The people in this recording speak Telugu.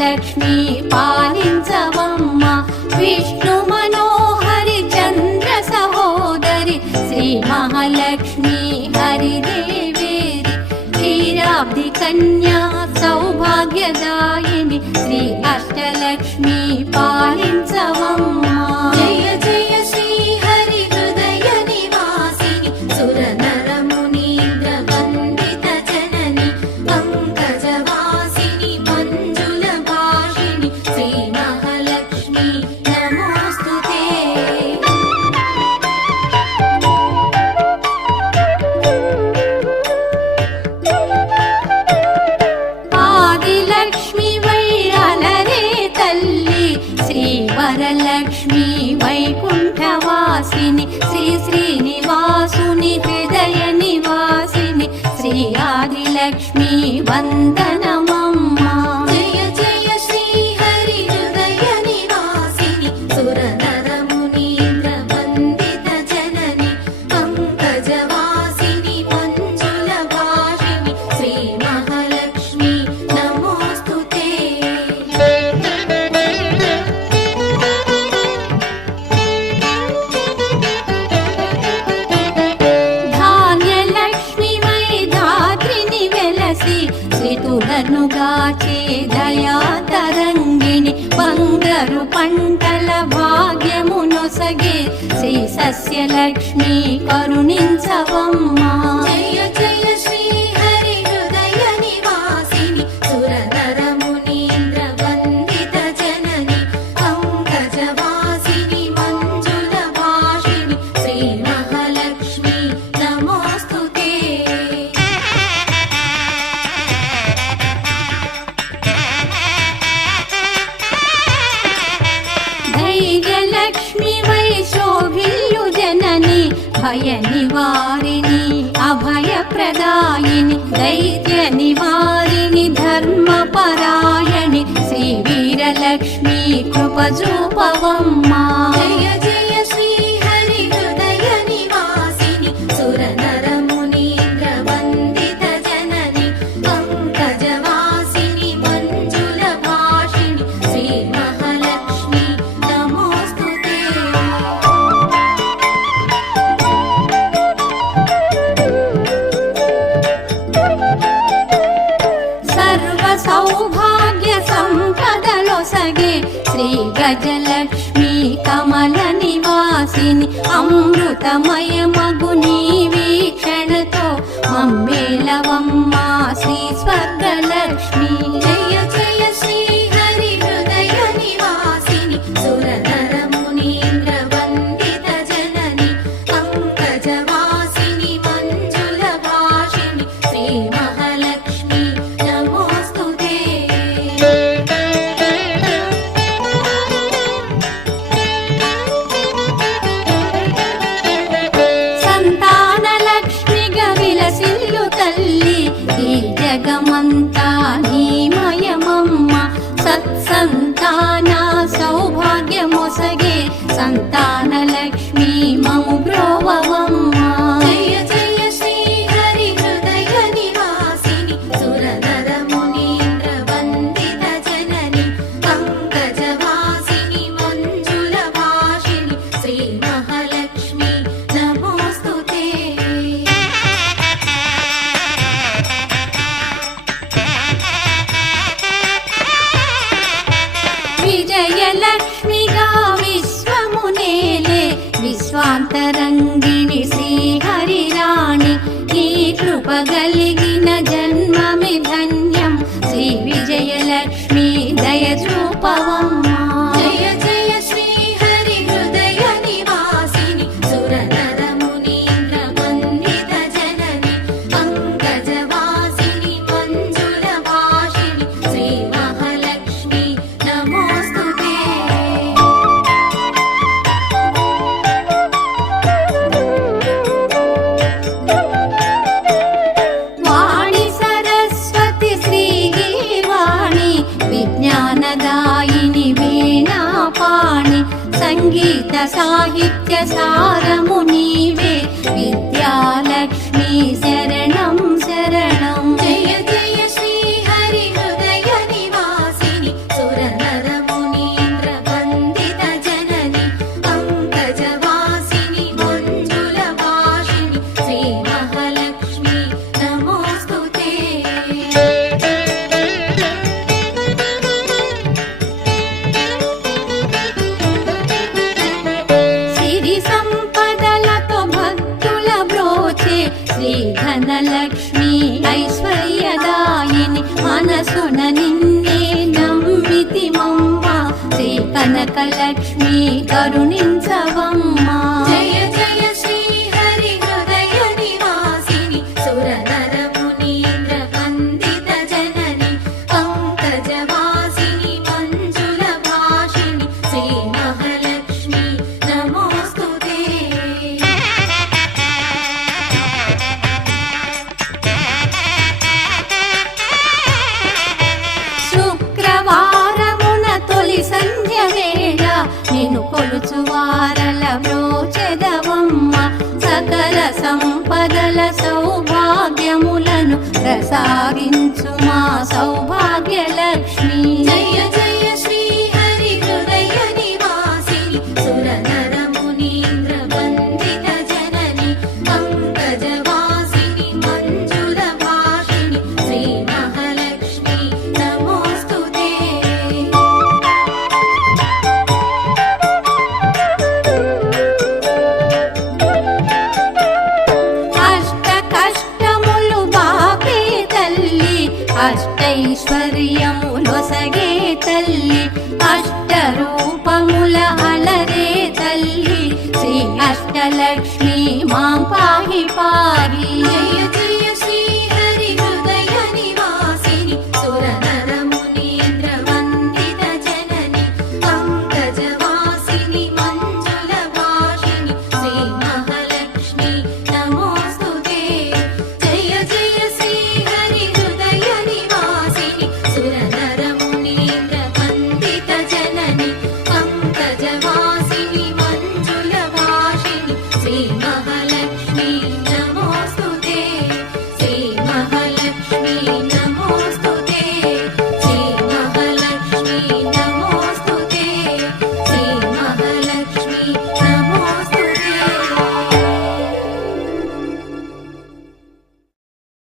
అష్టలక్ష్మి పాలించవమ్మ విష్ణు మనోహరి చంద్ర సహోదరి శ్రీ మహాలక్ష్మి హరిదేవేరి క్షీరాబ్ది కన్యా సౌభాగ్యదాయిని శ్రీ అష్టలక్ష్మి పాలించవమ్మ జయ జయ శ్రీ హరి హృదయ నివాసిని సుర నర మునీంద్ర వందిత జనని పంకజవాసిని మంజుల భాషిణి శ్రీ మహాలక్ష్మి నమోస్తుతే ఆదిలక్ష్మి వైరలరే తల్లి శ్రీ వరలక్ష్మి వైకుంఠవాసిని శ్రీ శ్రీనివాసుని హృదయ నివాసిని శ్రీ ఆదిలక్ష్మి వందనమమ్మ జయ జయ శ్రీ హరి హృదయ నివాసిని సుర నర మునీంద్ర వందిత జనని పంకజవాసిని మంజుల భాషిణి శ్రీ మహాలక్ష్మి నమోస్తుతే ధాన్యలక్ష్మి వై ధాత్రిని వెలసి శ్రీతులను గాచే దయా తరంగిణి బంగారు పంటల భాగ్యమునొసగే శ్రీ సస్యలక్ష్మి కరుణించవమ్మ జయ జయ శ్రీ హరి హృదయ నివాసిని సుర నర మునీంద్ర వందిత జనని పంకజవాసిని మంజుల భాషిణి శ్రీ మహాలక్ష్మి నమోస్తుతే ధైర్యలక్ష్మి వై శోభిల్లు జనని భయ నివారిణి అభయ ప్రదాయిని దైత్య నివారిణి ధర్మపరాయణి శ్రీ వీరలక్ష్మి కృపజూపవమ్మ జయ జయ శ్రీ హరి హృదయ నివాసిని సుర నర మునీంద్ర వందిత జనని పంకజవాసిని మంజుల భాషిణి శ్రీ మహాలక్ష్మి నమోస్తుతే సర్వ సౌభాగ్య సంపదలొసగే శ్రీ గజలక్ష్మి కమల నివాసిని అమృతమయమగు నీ వీక్షణతో మమ్మేలవమ్మ శ్రీ స్వర్గలక్ష్మి జయ జయ శ్రీ హరి హృదయ నివాసిని సుర నర మునీంద్ర వందిత జనని పంకజవాసిని మంజుల భాషిణి శ్రీ మహాలక్ష్మి నమోస్తుతే సంతానలక్ష్మిగా విలసిల్లు తల్లి ఈ జగమంతా నీమయమమ్మ సత్సంతాన సౌభాగ్యమొసగే సంతానలక్ష్మి మము బ్రోవవమ్మ జయ జయ శ్రీ హరి హృదయ నివాసిని సుర నర మునీంద్ర వందిత జనని పంకజవాసిని మంజుల భాషిణి శ్రీ మహాలక్ష్మి నమోస్తుతే విజయలక్ష్మిగా విశ్వమునేలే విశ్వాంతరంగిణి శ్రీహరిరాణి నీ కృప కలిగిన జన్మమి ధన్యం శ్రీ విజయలక్ష్మి దయచూపవమ్మ జయ జయ శ్రీ హరి హృదయ నివాసిని సుర నర మునీంద్ర వందిత జనని పంకజవాసిని మంజుల భాషిణి శ్రీ మహాలక్ష్మి నమోస్తుతే వాణి సరస్వతి శ్రీగీవాణి విజ్ఞానదాయిని వీణాపాణి సంగీత సాహిత్య సారము నీవే విద్యాలక్ష్మి శరణం శరణం జయ జయ శ్రీ హరి హృదయ నివాసిని మనసున నిన్నే నమ్మితిమమ్మ శ్రీ కనకలక్ష్మి కరుణించవమ్మా. జయ జయ శ్రీ హరి హృదయ నివాసిని సురనర మునీంద్ర వందిత జనని పంకజవాసిని మంజుల భాషిణి శ్రీ మహాలక్ష్మి నమోస్తుతే. శుక్రవారమున తొలి సంధ్య వేళ నిన్ను కొలుచువారల బ్రోచెదవమ్మ సకల సంపదల సౌభాగ్యములను ప్రసాదించు మా సౌభాగ్యలక్ష్మి. జయ జయ శ్రీ హరి హృదయ నివాసిని సురనర మునీంద్ర వందిత జనని పంకజవాసిని మంజుల భాషిణి శ్రీ మహాలక్ష్మి నమోస్తుతే. అష్ట కష్టములు బాపే తల్లి అష్టైశ్వర్యములొసగే తల్లి అష్ట రూపముల అలరే తల్లి శ్రీ అష్టలక్ష్మి మాం పాహి పాహి. జయ జయ